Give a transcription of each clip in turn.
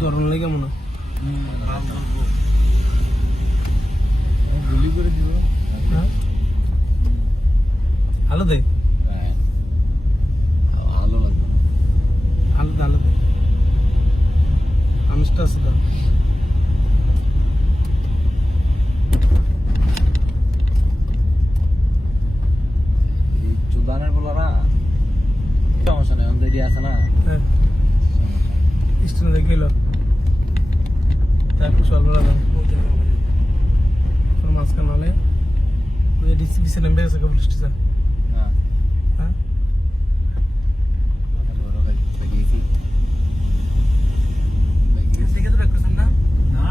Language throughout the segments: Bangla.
ধরন লাগে মনে হয় গুলি করে দিব আলো দে আলো লাগবে আলো দে আমিষটা আছে তো এই চুদানের বলারা সমস্যা নেই আমাদের এরিয়া আছে না হ্যাঁ স্টেশন থেকে গেল তারপর চলবে না মাঝখান নালে ওই ডিসি নামবে গেছে পুলিশ স্টেশন হ্যাঁ হ্যাঁ থেকে তো ব্যাক করছেন না না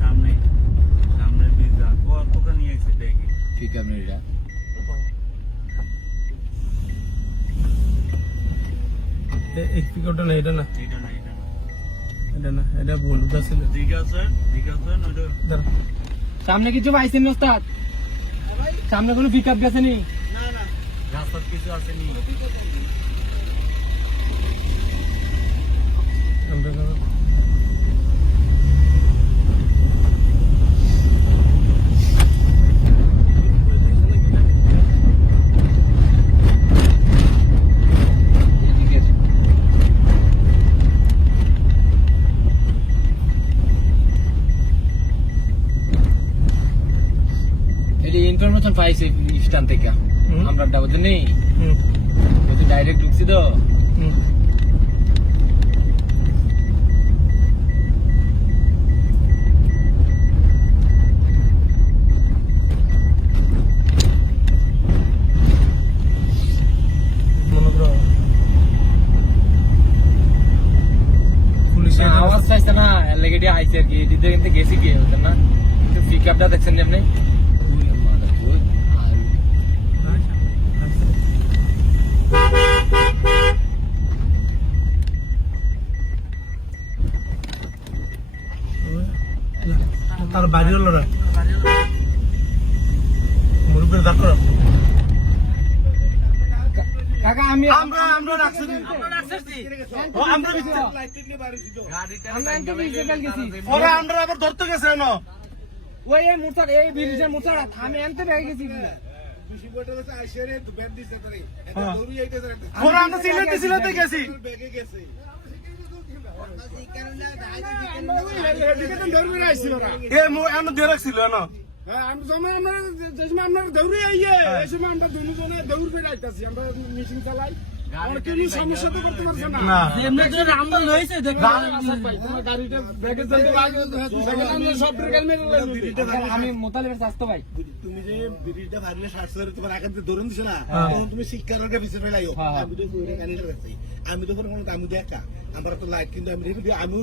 সামনে সামনে বিজা কতটা নিয়ে গেছে ব্যাগে ঠিক আপনি এটা এক পিকআপটা না এটা না এটা না এটা না এটা ভুল উদা ছিল ঠিক আছে ওটা দাঁড়া সামনে কিছু পাইছেন না ওস্তাদ সামনে কোনো পিকআপ গেছে নি না রাস্তার কিছু আসেনি আমরা যাবো। এটা ইনফরমেশন পাইছে স্ট্যান্ড থেকে আমরা ডাবল নেই হুম তো ডাইরেক্ট ঢুকছি তো হুম মনে করো পুলিশে আওয়াজ চাইছে না লেগেটি আইছে আর কি এদিকে কিন্তু গেছি কি হতো না কিন্তু পিকআপটা দেখছেন যে আপনি তার বাড়ি হলো না মুরুবের ডাক্তার কাকা আমি আমরা রাখছি ও আমরা আমরা এনকে বিজে গেল গেছি ওরা আমরা আবার ধরতে গেছে না ওই এই মুরসাদ এই ব্রিজের মুরসাদ আমি এনতে বেগে গেছি ওরা আমরা সিলেটে গেছি এ মো আমরা দিয়ে রাখছিল না আমি সময় আমরা যে সময় আমরা দৌড়ে আইয়ে এই সময় আমরা দুজনে দৌড় করে আইতাছি আমরা মিটিং চালাই আর কিছু সমস্যা তো করতে পারছে না না এমনি তো রামদল হইছে দেখো তোমার গাড়িটা ব্যাগে চলতে আগে আমরা সব ব্রেকার মেরে আমি মোতালের স্বাস্থ্য ভাই তুমি যে ব্রিজটা ভারিয়ে সার্চ করে তোমার আগে ধরুন দিছো না তখন তুমি শিক্ষারকে পিছনে লাইও আমি তো কইরা গাড়িটা রাখছি আমি তো কোনো আমি দেখা আমরা তো লাইট কিন্তু আমি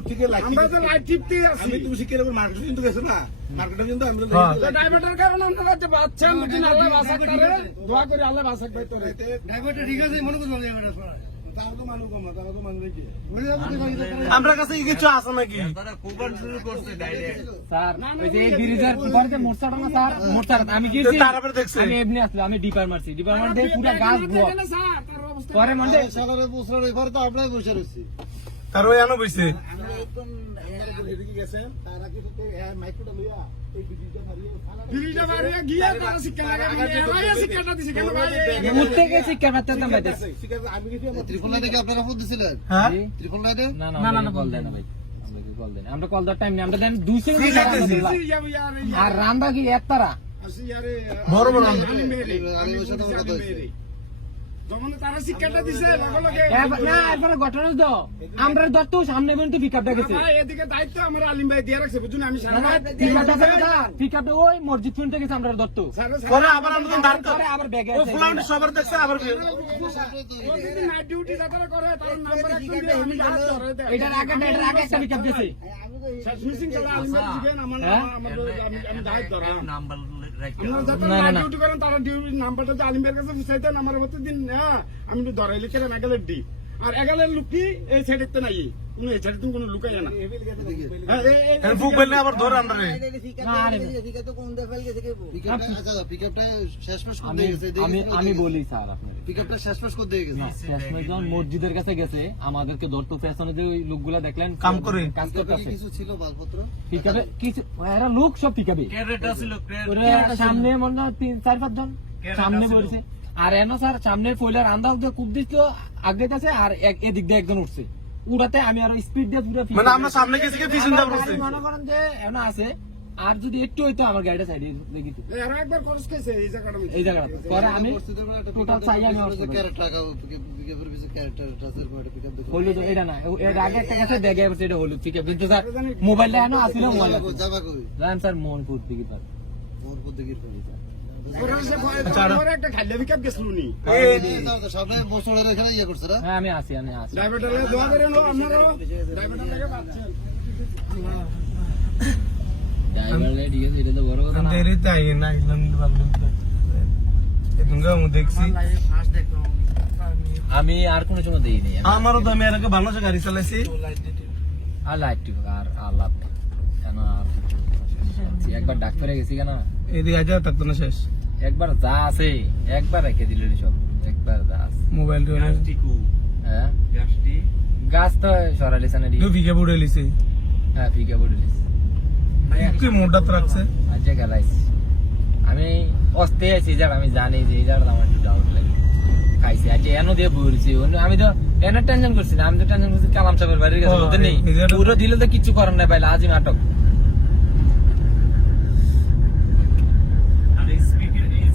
ঠিক লাইট আমরা তো লাইট টিপতে আছি আমি তুমি শিক্ষার মার্কেট কিন্তু গেছো না মার্কেটে কিন্তু আমি ড্রাইভারের কারণে আমরা যে বাচ্চা মুদিন আল্লাহ বাসাক করে দোয়া করে আল্লাহ বাসাক ভাই তোরে ড্রাইভারটা ঠিক আছে মনে করলাম তাও তো মানুষ কম না তাও তো মানুষ কি আমরা কাছে কিছু আছে নাকি তারা কুবান শুরু করছে ডাইরেক্ট স্যার ওই যে ব্রিজের পরে মোরসাদ না স্যার মোরসাদ আমি গেছি তারপরে দেখছি আমি এমনি আসলে আমি ডিপার মারছি ডিপার মারতে পুরো গাছ ব্লক স্যার তার অবস্থা পরে মনে সকালে পৌঁছানোর পরে তো আপনারাই বসে রয়েছি তার ওই আনো বইছে আমরা একদম এদিকে গেছেন তার আগে তো মাইক্রোটা লইয়া এই ব্রিজটা ভারিয়ে বিলটা বাড়িয়ে গিয়া তারা শিক্ষা লাগা শিক্ষাটা দিছে কেন ভাই মুতে গেছি কেবাতে বাইতেছি আমি গেছি ত্রিপুরা থেকে আপনারা ফোন দিছিলেন হ্যাঁ ত্রিপুরা থেকে না কল দেন না ভাই আমরা কি কল দেন আমরা কল দেওয়ার টাইম নেই আমরা দেন 2 সেকেন্ড আর রান্দা কি এক তারা আসি আরে বড় বড় আরে ওর সাথে আমার কথা হইছে যখন তারা শিক্ষাটা দিছে লগে লগে না এরপরে ঘটনা তো আমরা দত্ত সামনে পর্যন্ত পিকআপটা গেছে ভাই এদিকে দায়িত্ব আমার আলিম ভাই দিয়ে রাখছে বুঝুন আমি না পিকআপটা ওই মসজিদ পর্যন্ত গেছে আমরা দত্ত পরে আবার আমরা দাঁড় পরে আবার ব্যাগে ও ফুলাউন্ড সবার দেখছে আবার নাইট ডিউটি যারা করে তার নাম্বার একটু দিয়ে আমি হাত ধরে দেই এটার আগে একটা পিকআপ গেছে সুইচিং করা আলিম ভাই দিবেন আমার আমি দায়িত্ব ধরা নাম্বার রাখি আমরা যারা নাইট ডিউটি করেন তারা ডিউটি নাম্বারটা আলিম ভাইয়ের কাছে চাইতেন আমার মতো দিন আমি তো ধরাই লিখে এগালের ডি আর এগালের লোক কি এই সাইডে নাই তুমি এছাড়া তুমি কোনো লুকাই না ফুক বেললে আবার ধরে আমরা রে আমি বলি স্যার আপনার হ্যাঁ, শেষমেশ যখন মসজিদের কাছে গেছে আমাদেরকে ধরতো পেছনে যে ওই লোকগুলা দেখলেন কাম করে। কাজ করতেছে কিছু ছিল মালপত্র পিকাবে কিছু এরা লোক সব পিকাবে ক্যারেট ছিল ওরা সামনে মনে হয় 3-4-5 জন সামনে বলছে আর এনো স্যার সামনে ফয়লার আন্দাজ দিয়ে কূপ দিছিল আগে কাছে আর এদিক দিয়ে একজন উঠছে উড়াতে আমি আরো স্পিড দিয়ে পুরো মানে আমরা সামনে গেছি কি পিছন দিয়ে বসে মনে করেন যে এনো আছে আর যদি একটু হইতো আমার গাড়িটা সাইডে দেখি তো এরা একবার খরচ খেয়েছে এই জায়গাটা এই জায়গাটা পরে আমি টোটাল চাই আমি হলুদ এটা না এর আগে একটা কাছে দেখে এটা হলুদ ঠিক আছে কিন্তু স্যার মোবাইলটা এনো আসিল মোবাইল রাম স্যার মোহনপুর দিকে পার একটা খালিয়া পিকআপ গেছিল নি হ্যাঁ আমি আসি ড্রাইভারটা দোয়া করে নো আপনারা ড্রাইভারটা লাগে পাচ্ছেন ড্রাইভার ঠিক আছে এটা তো বড় কথা না দেরি তাই না ইলাম বাবলু এদুঙ্গা মু দেখছি আমি আর কোনো সময় দেইনি আমারও তো আমি এরকম ভালো সে গাড়ি চালাইছি আর লাইট আর আল্লাহ কেন আর একবার ডাক্তারে গেছি কেন এদিকে আজ থাকতো না শেষ একবার যা আছে একবার রেখে দিল সব একবার যা আছে মোবাইল টিকু হ্যাঁ গাছটি গাছ তো সরালিস না দু বিঘা বুড়ে লিছে হ্যাঁ ফিকে বলিস কি মোটা রাখছে আজকে গেলাইস আমি অস্তে আছি যার আমি জানি যে এই জায়গাটা আমার একটু ডাউট লাগে খাইছি আজকে এনো দিয়ে বলছি আমি তো এনে টেনশন করছি না আমি তো টেনশন করছি কালাম সাহেবের বাড়ির কাছে বলতে নেই পুরো দিলে তো কিছু করার নাই পাইলে আজই নাটক আর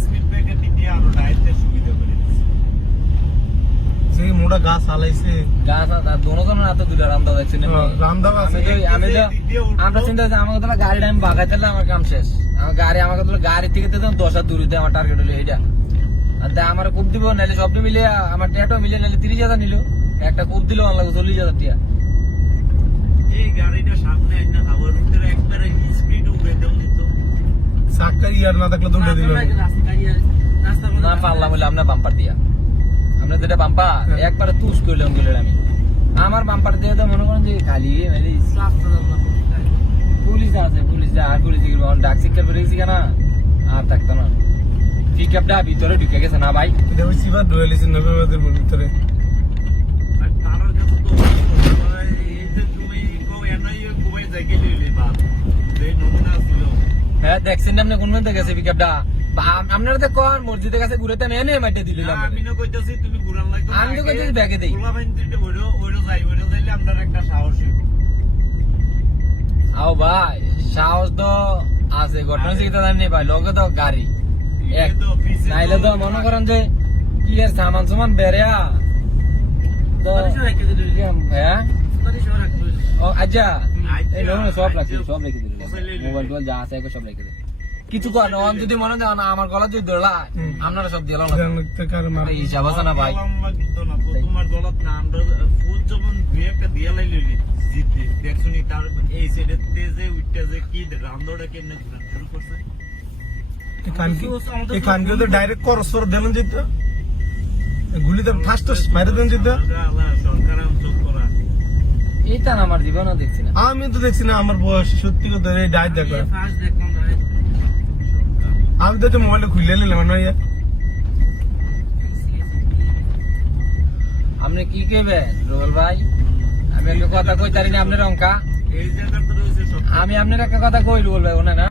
স্পিড ব্রেকার দিয়ে আরো ডাইতে সুবিধা করে দিচ্ছে যে মোটা গাছ চালাইছে গাছ আর দোনো হাতে দুটো রামদা দেখছি না রামদাও আছে আমি তো আমরা চিন্তা করছি আমাকে তো গাড়িটা আমি বাগাইতে আমার কাম শেষ আমার গাড়ি আমাকে তো গাড়ি থেকে তো 10 হাত দূরে আমার টার্গেট হলো এইটা আর তাই আমার কূপ দিব নাহলে সব মিলে আমার ট্যাটো মিলে নাহলে 30,000 নিল একটা কূপ দিল আমার লাগে 40,000 টাকা এই গাড়িটা সামনে আইনা আবার ভিতরে একবারে স্পিড উড়ে দেও দিত সাকার ইয়ার না থাকলে দৌড়ে দিল না পারলাম বলে আমরা বাম্পার দিয়া আমরা যেটা বাম্পার একবারে তুস করলাম গেলে আমি আমার বাম্পার দিয়ে তো মনে করেন যে খালি পুলিশ আছে পুলিশ যা আর পুলিশ ডাক শিক্ষা করে গেছি কেনা আর থাকতো না পিক আপটা ভিতরে ঢুকে গেছে না ভাই এটা ওই সিবার ডুয়ে লিছে নবীবাদের ভিতরে আর তার কাছে তো এই যে তুমি কো এনআই কোই জায়গা লইলে বা যে নমুনা ছিল হ্যাঁ দেখছেন আপনি কোন মধ্যে গেছে পিক আপটা আপনারা তো কোন মসজিদের কাছে ঘুরেতে এনে মাইটে দিলাম আমি না কইতাছি তুমি ঘুরান লাগতো আমি তো কইতাছি ব্যাগে দেই গোলা বাইনতে ওইরো যাইলে আমরা একটা সাহস হইব আও ভাই সাহস তো আছে ঘটনা শিখতে জানি ভাই লগে তো গাড়ি এক নাইলে তো মনে করেন যে কি এর সামান সামান বেরিয়া তো হ্যাঁ ও আচ্ছা এই লোক সব রেখে দিল মোবাইল টোবাইল যা আছে সব রেখে দিল কিছু কর না যদি মনে হয় না আমার গলা যদি ধরলা আপনারা সব দিলাম না কার মার হিসাব আছে না ভাই তোমার দলত না আমরা ফুল যখন দুই একটা দিয়া লাইলি জিতে দেখছনি তার এই সাইডে তেজে উঠতে যে কি রামদোড়া কেমনে ঘুরান শুরু করছে এখান তো ডাইরেক্ট করসর দেন যেত গুলিতে ফার্স্ট মাইরে দেন যেত সরকার অঞ্চল করা এইটা না আমার জীবনও দেখছি না আমি তো দেখছি না আমার বয়স সত্যি কথা এই ডাইট দেখো আমি তো মোবাইলে খুলে নিলাম না আপনি কি কেবেন রোল ভাই আমি একটা কথা কই তারি না আপনার অঙ্কা এই জায়গাটা রয়েছে সব আমি আপনার একটা কথা কই রোল ভাই ওনা না